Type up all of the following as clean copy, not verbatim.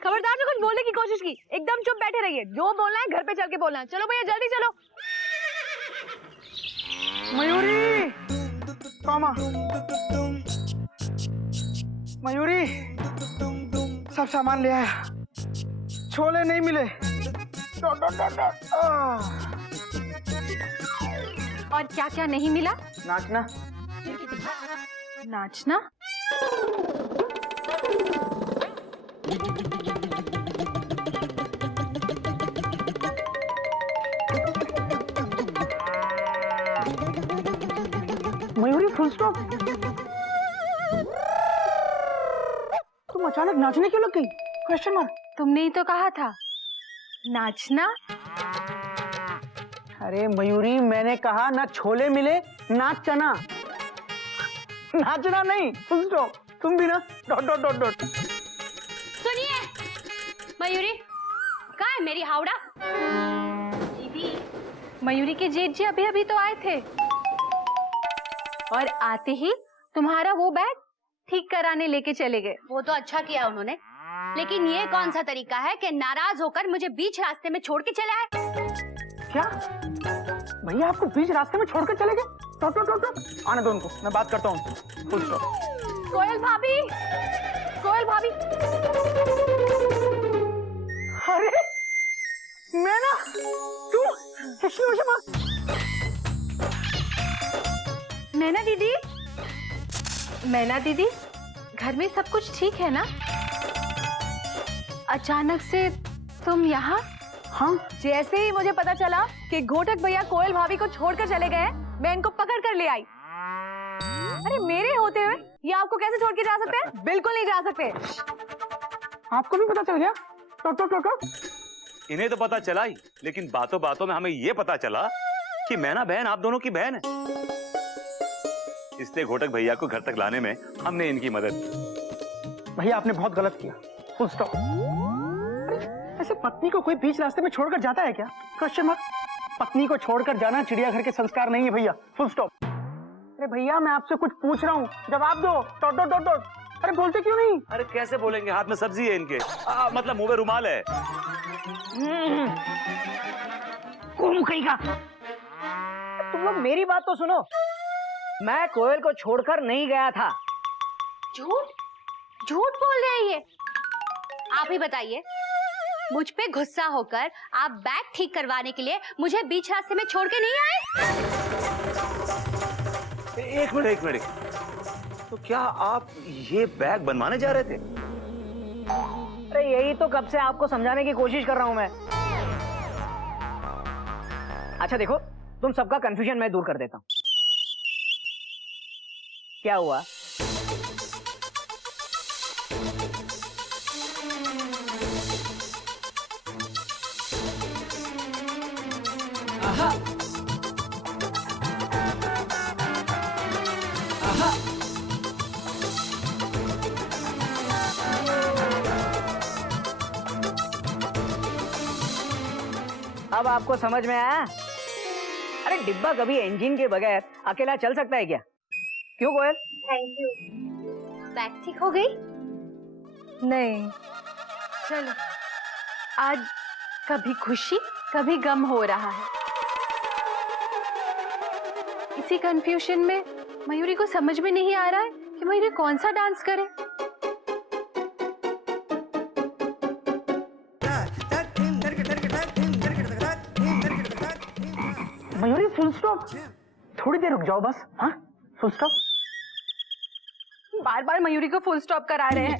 खबरदार जो कुछ बोलने की कोशिश की, एकदम चुप बैठे रहिए। जो बोलना है घर पे चल के बोलना है। चलो भैया जल्दी चलो। मयूरी, मामा, मयूरी, सब सामान ले आया। छोले नहीं मिले। और क्या क्या नहीं मिला? नाचना। नाचना? Mayuri full stop. तुम अचानक नाचने क्यों लग गई? Question mark. तुमने ही तो कहा था नाचना। अरे मयूरी, मैंने कहा ना छोले मिले ना चना। नाचना नहीं, फुल स्टॉप। तुम भी ना डॉट डॉट डॉट डॉट। सुनिए मयूरी, कहाँ है मेरी हावड़ा? दीदी, मयूरी के जेठ जी अभी अभी तो आए थे और आते ही तुम्हारा वो बैग ठीक कराने लेके चले गए। वो तो अच्छा किया उन्होंने, लेकिन ये कौन सा तरीका है कि नाराज होकर मुझे बीच रास्ते में छोड़ के चले आए? क्या भैया आपको बीच रास्ते में छोड़कर चले गए? Taught taught taught taught. आने दो उनको, मैं बात करता हूँ। Full stop. कोयल भाभी, कोयल भाभी। अरे मैना, तू मैना दीदी, मैना दीदी, घर में सब कुछ ठीक है ना? अचानक से तुम यहाँ? हाँ, जैसे ही मुझे पता चला कि घोटक भैया कोयल भाभी को छोड़कर चले गए, मैं इनको पकड़ कर ले आई। अरे मेरे होते हुए ये आपको कैसे छोड़ के जा सकते हैं? बिल्कुल नहीं जा सकते। आपको भी पता चल गया? Taught taught taught taught. इन्हें तो पता चला ही, लेकिन बातों बातों में हमें ये पता चला कि मैना बहन आप दोनों की बहन है। इसलिए घोटक भैया को घर तक लाने में हमने इनकी मदद की। भैया आपने बहुत गलत किया। Full stop. ऐसे पत्नी को कोई बीच रास्ते में छोड़कर जाता है क्या? Question mark. पत्नी को छोड़कर जाना चिड़ियाघर के संस्कार नहीं है भैया। Full stop. अरे भैया मैं आपसे कुछ पूछ रहा हूँ, जवाब दो। Dot dot dot dot. अरे बोलते क्यों नहीं? अरे कैसे बोलेंगे, हाथ में सब्जी है इनके। मतलब मुंह में रुमाल है। कहीं का। तुम लोग मेरी बात तो सुनो। मैं कोयल को छोड़कर नहीं गया था। झूठ झूठ बोल रहे हैं ये। आप ही बताइए, मुझ पे गुस्सा होकर आप बैग ठीक करवाने के लिए मुझे बीच रास्ते में छोड़ के नहीं आए? एक मिनट एक मिनट, तो क्या आप ये बैग बनवाने जा रहे थे? अरे यही तो कब से आपको समझाने की कोशिश कर रहा हूं मैं। अच्छा देखो, तुम सबका कंफ्यूजन मैं दूर कर देता हूं। क्या हुआ? अब आपको समझ में आया? अरे डिब्बा कभी इंजन के बगैर अकेला चल सकता है क्या? क्यों कोयल? Thank you. बैग ठीक हो गई? नहीं, चलो आज कभी खुशी कभी गम हो रहा है। इसी कंफ्यूजन में मयूरी को समझ में नहीं आ रहा है कि मयूरी कौन सा डांस करे। Mayuri full stop. थोड़ी देर रुक जाओ बस। हाँ फुल स्टॉप। बार बार मयूरी को फुल स्टॉप करा रहे हैं।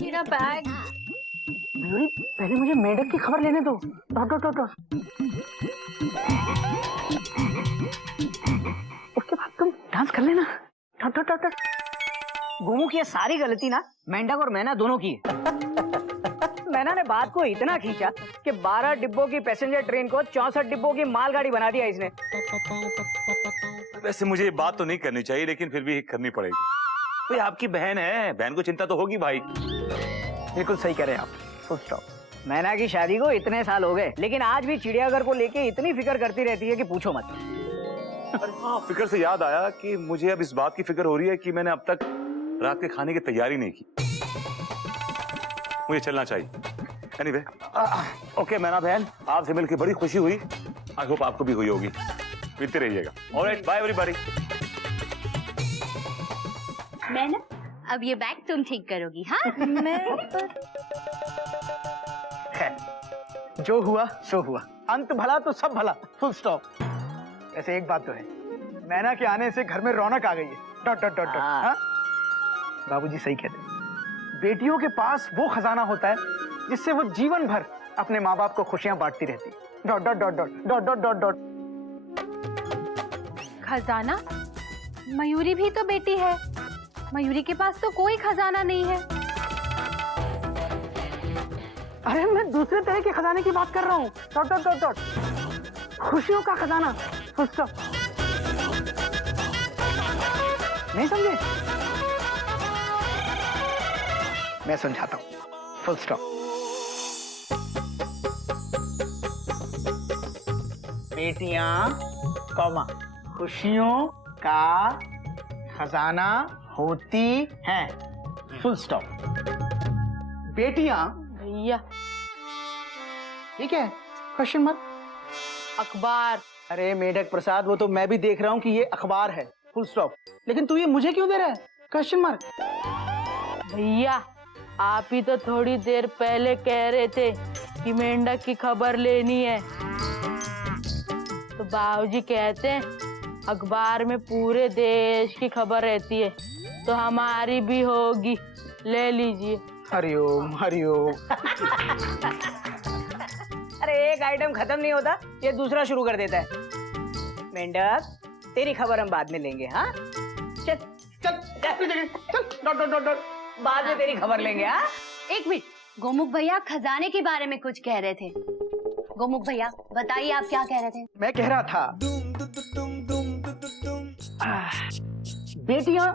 मेरा बैग। मयूरी पहले मुझे मेढक की खबर लेने दो। Dot dot dot dot. उसके बाद तुम डांस कर लेना। Dot dot dot dot. Gomu की ये सारी गलती ना मेंढक और मैना दोनों की है। मैना ने बात को इतना खींचा कि 12 डिब्बों की पैसेंजर ट्रेन को 64 डिब्बों की मालगाड़ी बना दिया इसने। वैसे मुझे ये बात तो नहीं करनी चाहिए, लेकिन फिर भी करनी पड़ेगी। भाई आपकी बहन है, बहन को चिंता तो होगी भाई। बिल्कुल सही कह रहे हैं आप। Full stop. मैना की शादी को इतने साल हो गए, लेकिन आज भी चिड़ियाघर को लेके इतनी फिक्र करती रहती है कि पूछो मत। हाँ, फिक्र से याद आया कि मुझे अब इस बात की फिक्र हो रही है कि मैंने अब तक रात के खाने की तैयारी नहीं की। मुझे चलना चाहिए। एनीवे, ओके मैना बहन, आपसे मिलकर बड़ी खुशी हुई। आई होप आपको भी हुई होगी। मिलते रहिएगा। All right, bye everybody. मैना, अब ये बैग तुम ठीक करोगी, हाँ? खैर, जो हुआ सो हुआ, अंत भला तो सब भला, फुल स्टॉप। ऐसे एक बात तो है, मैना के आने से घर में रौनक आ गई है। Dot dot dot dot. हाँ? बाबूजी सही कहते हैं, बेटियों के पास वो खजाना होता है जिससे वो जीवन भर अपने माँ बाप को खुशियां बांटती रहती। Dot dot dot dot dot dot dot dot. खजाना? मयूरी भी तो बेटी है, मयूरी के पास तो कोई खजाना नहीं है। अरे मैं दूसरे तरह के खजाने की बात कर रहा हूँ। Dot dot dot dot. खुशियों का खजाना। Full stop. नहीं समझे? मैं समझाता हूँ। Full stop. बेटियां, कौमा, खुशियों का खजाना होती हैं। Full stop. बेटियां, भैया, ठीक है, क्वेश्चन मार्क। अखबार। अरे मेढक प्रसाद, वो तो मैं भी देख रहा हूँ कि ये अखबार है। Full stop. लेकिन तू ये मुझे क्यों दे रहा है? Question mark. भैया, आप ही तो थोड़ी देर पहले कह रहे थे कि मेंढक की खबर लेनी है, तो बाबूजी कहते हैं अखबार में पूरे देश की खबर रहती है, तो हमारी भी होगी, ले लीजिए। हरिओम हरिओम। अरे एक आइटम खत्म नहीं होता, ये दूसरा शुरू कर देता है। मेंढक, तेरी खबर हम बाद में लेंगे, हाँ? चल चल चल डॉट डॉट डॉट डॉट। बाद में तेरी खबर लेंगे, हाँ? एक मिनट, गोमुख भैया खजाने के बारे में कुछ कह रहे थे। गोमुख भैया, बताइए आप क्या कह रहे थे? मैं कह रहा था, बेटियां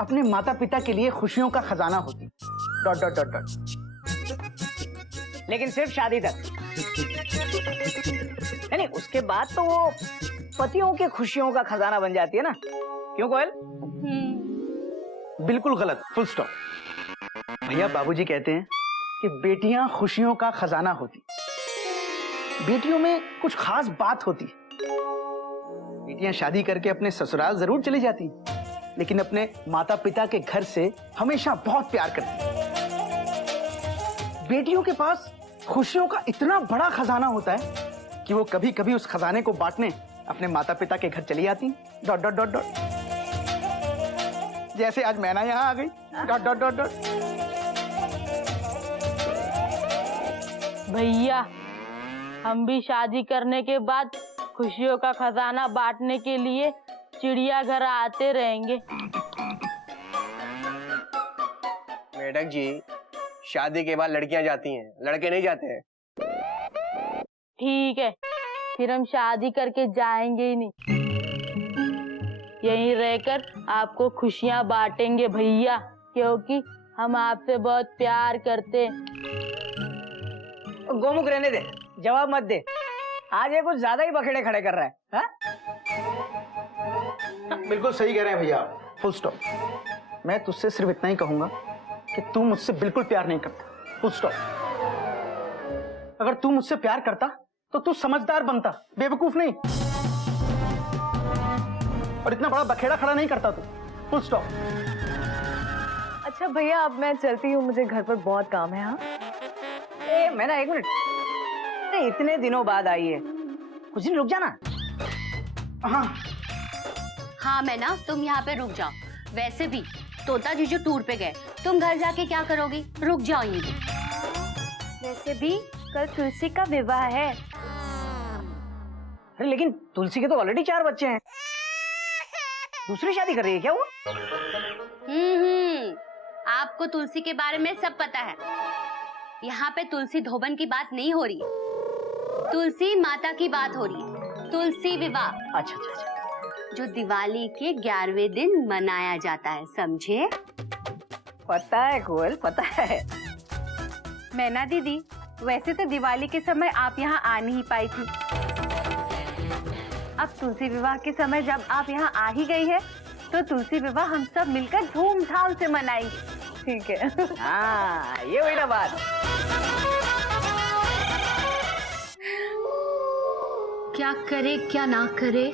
अपने माता पिता के लिए खुशियों का खजाना होती। Dot dot dot dot. लेकिन सिर्फ शादी तक। नहीं, उसके बाद तो वो पतियों के खुशियों का खजाना बन जाती है ना? क्यों कोयल? बिल्कुल गलत। Full stop. भैया, बाबूजी कहते हैं कि बेटियां खुशियों का खजाना होती। बेटियों में कुछ खास बात होती है। बेटियां शादी करके अपने ससुराल जरूर चली जाती, लेकिन अपने माता पिता के घर से हमेशा बहुत प्यार करती। बेटियों के पास खुशियों का इतना बड़ा खजाना होता है कि वो कभी कभी उस खजाने को बांटने अपने माता पिता के घर चली आती। Dot dot dot dot. जैसे आज मैना यहाँ आ गई। Dot dot dot dot. भैया, हम भी शादी करने के बाद खुशियों का खजाना बांटने के लिए चिड़ियाघर आते रहेंगे। मेढक जी, शादी के बाद लड़कियां जाती हैं, लड़के नहीं जाते हैं। ठीक है, फिर हम शादी करके जाएंगे ही नहीं, यहीं रहकर आपको खुशियां बांटेंगे भैया, क्योंकि हम आपसे बहुत प्यार करते हैं। गोमुख रहने दे, जवाब मत दे। आज ये कुछ ज्यादा ही बखेड़े खड़े कर रहा है, हाँ? बिल्कुल सही कह रहे हैं भैया। Full stop. मैं तुझसे सिर्फ इतना ही कहूंगा कि तू मुझसे बिल्कुल प्यार नहीं करता। Full stop. अगर तू मुझसे प्यार करता तो तू समझदार बनता, बेवकूफ नहीं। और इतना बड़ा बखेड़ा खड़ा नहीं करता तू। Full stop. अच्छा भैया, अब मैं चलती हूँ, मुझे घर पर बहुत काम है। हाँ, मैंने एक मिनट, अरे इतने दिनों बाद आई है, कुछ दिन रुक जाना। हाँ हाँ मैना, तुम यहाँ पे रुक जाओ। वैसे भी तोता जीजू टूर पे गए, तुम घर जाके क्या करोगी? रुक जाओ यहीं पे। वैसे भी कल तुलसी का विवाह है। अरे लेकिन तुलसी के तो ऑलरेडी 4 बच्चे हैं, दूसरी शादी कर रही है क्या वो? आपको तुलसी के बारे में सब पता है। यहाँ पे तुलसी धोबन की बात नहीं हो रही है, तुलसी माता की बात हो रही है। तुलसी विवाह, अच्छा अच्छा अच्छा, जो दिवाली के 11वें दिन मनाया जाता है, समझे? पता है कोयल, पता है। मैना दीदी, वैसे तो दिवाली के समय आप यहाँ आ नहीं पाई थी, अब तुलसी विवाह के समय जब आप यहाँ आ ही गई है, तो तुलसी विवाह हम सब मिलकर धूमधाम से मनाएंगे। ठीक है। हाँ, ये हुई ना बात। क्या करे क्या ना करे,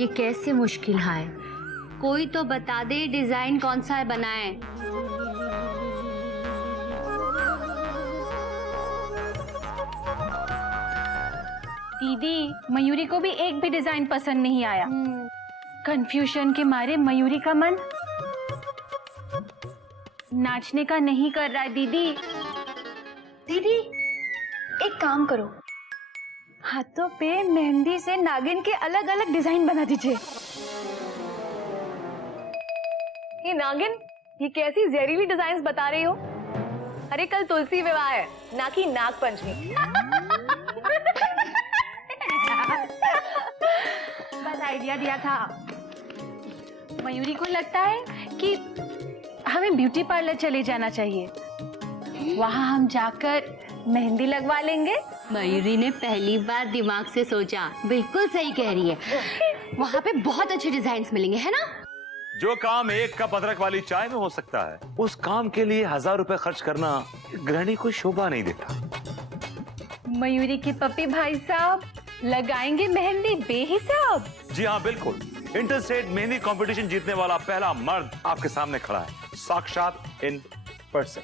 ये कैसे मुश्किल है। कोई तो बता दे डिजाइन कौन सा है बनाए। दीदी, मयूरी को भी एक भी डिजाइन पसंद नहीं आया। कंफ्यूजन के मारे मयूरी का मन नाचने का नहीं कर रहा है। दीदी दीदी एक काम करो, हाथों पे मेहंदी से नागिन के अलग अलग डिजाइन बना दीजिए। ये नागिन, ये कैसी जहरीली डिजाइन्स बता रही हो? अरे कल तुलसी विवाह है, ना कि नाग पंचमी। बस आइडिया दिया था। मयूरी को लगता है कि हमें ब्यूटी पार्लर चले जाना चाहिए, वहां हम जाकर मेहंदी लगवा लेंगे। मयूरी ने पहली बार दिमाग से सोचा, बिल्कुल सही कह रही है। वहाँ पे बहुत अच्छे डिजाइन्स मिलेंगे, है ना? जो काम एक कप अदरक वाली चाय में हो सकता है, उस काम के लिए 1000 रुपए खर्च करना गृहिणी को शोभा नहीं देता। मयूरी के पप्पी भाई साहब लगाएंगे मेहंदी बेहिसाब। जी हाँ, बिल्कुल। इंटर स्टेट मेहंदी कंपटीशन जीतने वाला पहला मर्द आपके सामने खड़ा है, साक्षात इन पर्सन।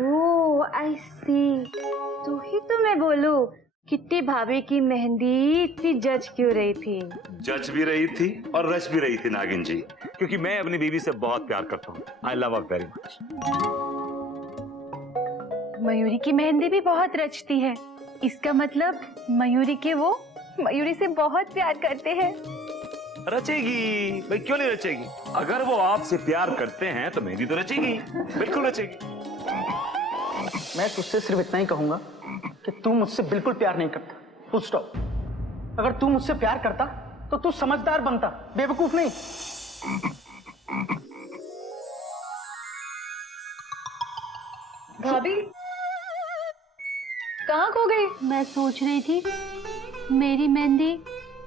ओह आई सी, तो ही तो मैं बोलूं किट्टी भाभी की मेहंदी इतनी जज क्यों रही थी। जज भी रही थी और रच भी रही थी नागिन जी, क्योंकि मैं अपनी बीवी से बहुत प्यार करता हूँ। I love her very much. Mayuri की मेहंदी भी बहुत रचती है, इसका मतलब मयूरी के वो मयूरी से बहुत प्यार करते हैं। रचेगी भाई, क्यों नहीं रचेगी? अगर वो आपसे प्यार करते हैं तो मेहंदी तो रचेगी, बिल्कुल रचेगी। मैं तुझसे सिर्फ इतना ही कहूंगा कि तू मुझसे बिल्कुल प्यार नहीं करता, फुल स्टॉप। अगर तू मुझसे प्यार करता तो तू समझदार बनता, बेवकूफ नहीं। भाभी कहाँ खो गई? मैं सोच रही थी मेरी मेहंदी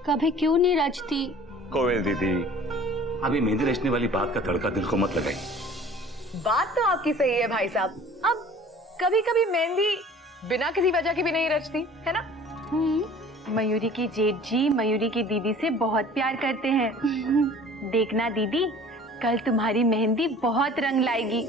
कभी क्यों नहीं रचती। कोयल दीदी, अभी मेहंदी रचने वाली बात का तड़का दिल को मत लगाई। बात तो आपकी सही है भाई साहब। अब कभी कभी मेहंदी बिना किसी वजह की भी नहीं रचती, है ना? मयूरी की जेठ जी मयूरी की दीदी से बहुत प्यार करते हैं। देखना दीदी, कल तुम्हारी मेहंदी बहुत रंग लाएगी।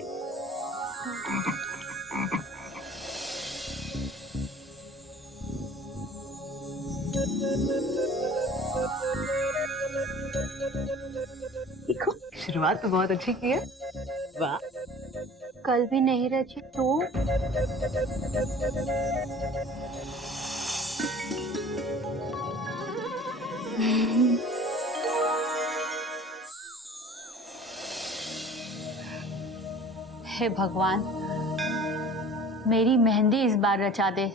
देखो, शुरुआत तो बहुत अच्छी की है। वाह। कल भी नहीं रची तो? हे भगवान, मेरी मेहंदी इस बार रचा दे,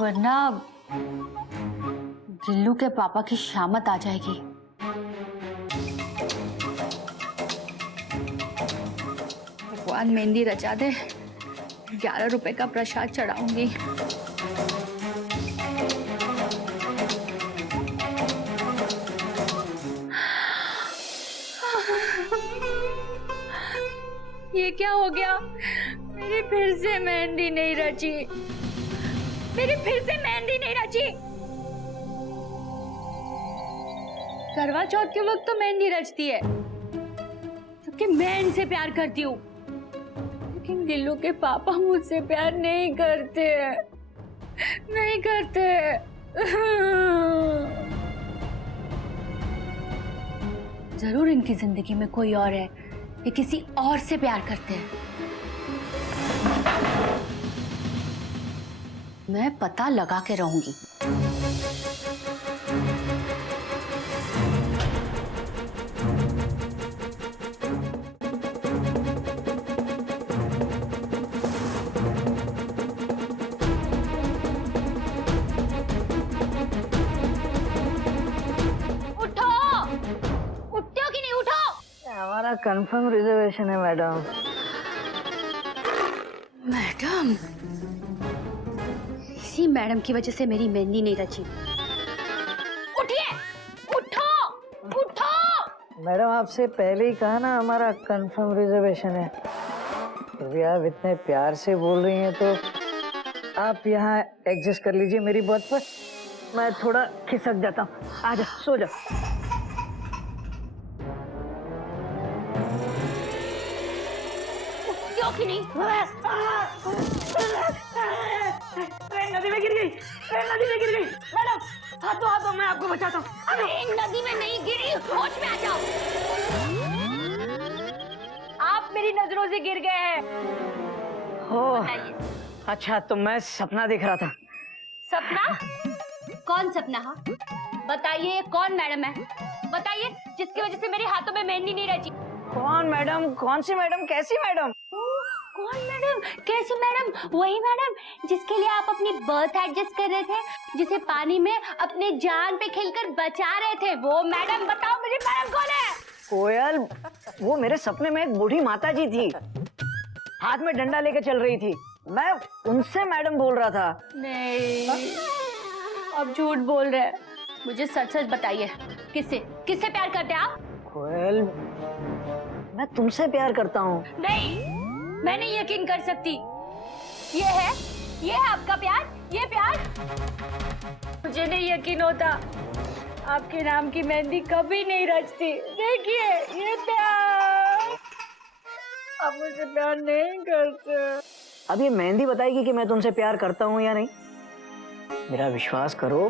वरना गिल्लू के पापा की शामत आ जाएगी। भगवान मेहंदी रचा दे, 11 रुपए का प्रसाद चढ़ाऊंगी। ये क्या हो गया? मेरी फिर से मेहंदी नहीं रची। मेरी फिर से मेहंदी नहीं रची। करवा चौथ के वक्त तो मेहंदी रचती है, क्योंकि मैं इनसे प्यार करती हूँ। लेकिन गिल्लू के पापा मुझसे प्यार नहीं करते, नहीं करते। जरूर इनकी जिंदगी में कोई और है, ये किसी और से प्यार करते हैं। मैं पता लगा के रहूंगी। उठो, उठते हो कि नहीं? उठो। हमारा कंफर्म रिजर्वेशन है मैडम। मैडम, इसी मैडम की वजह से मेरी मेहंदी नहीं रची। उठिए, मैडम आपसे पहले ही कहा ना हमारा कंफर्म रिजर्वेशन है। यदि आप इतने प्यार से बोल रही हैं तो आप यहाँ एडजस्ट कर लीजिए मेरी बात पर। मैं थोड़ा खिसक जाता हूँ। आ जा, सो जा। क्यों कि नहीं? ट्रेन नदी में गिर गई, ट्रेन नदी में गिर गई। मैडम हाथों हाथों मैं आपको बचाता हूँ। अरे नदी में नहीं गिरी, होश में आ जाओ। आप मेरी नजरों से गिर गए हैं। हो अच्छा, तो मैं सपना देख रहा था। सपना? कौन सपना? हाँ बताइए, कौन मैडम है? बताइए, जिसकी वजह से मेरे हाथों में मेहंदी नहीं रहती। कौन मैडम? कौन सी मैडम? कैसी मैडम? कौन मैडम? कैसी मैडम? वही मैडम जिसके लिए आप अपनी बर्थ एडजस्ट कर रहे थे, जिसे पानी में अपने जान पे खेलकर बचा रहे थे, वो मैडम। बताओ मुझे मैडम कौन है? कोयल, वो मेरे सपने में एक बूढ़ी माता जी थी, हाथ में डंडा लेके चल रही थी। मैं उनसे मैडम बोल रहा था। नहीं, अब झूठ बोल रहे हैं। मुझे सच सच बताइए, किससे किससे प्यार करते हैं आप? कोयल, मैं तुमसे प्यार करता हूँ। नहीं, मैं नहीं यकीन कर सकती। ये है आपका प्यार? ये प्यार? मुझे नहीं यकीन होता। आपके नाम की मेहंदी कभी नहीं रचती। देखिए ये प्यार। आप मुझसे प्यार नहीं करते। अब ये मेहंदी बताएगी कि मैं तुमसे प्यार करता हूँ या नहीं। मेरा विश्वास करो,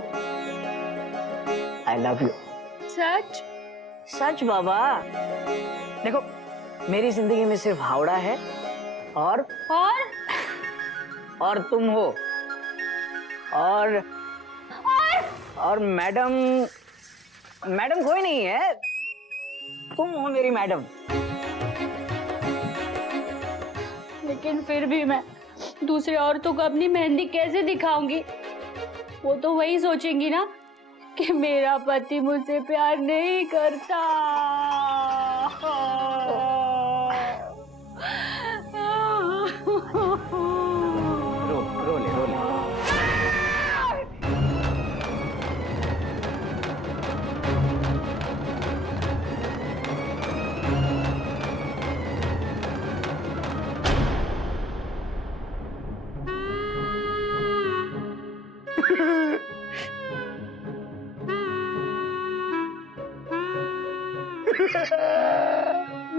आई लव यू। सच? सच बाबा। देखो, मेरी जिंदगी में सिर्फ हावड़ा है और तुम हो। और मैडम कोई नहीं है, तुम हो मेरी मैडम। लेकिन फिर भी मैं दूसरे औरतों को अपनी मेहंदी कैसे दिखाऊंगी? वो तो वही सोचेंगी ना कि मेरा पति मुझसे प्यार नहीं करता। रो ले।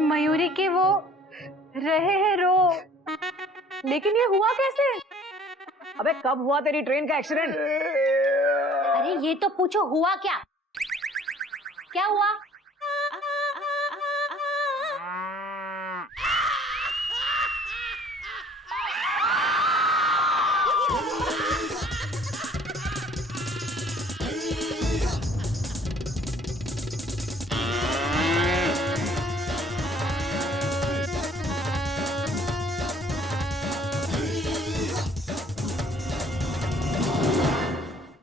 मयूरी के वो रहे हैं रो, लेकिन ये हुआ कैसे? अबे कब हुआ तेरी ट्रेन का एक्सीडेंट? अरे ये तो पूछो, हुआ क्या? क्या हुआ?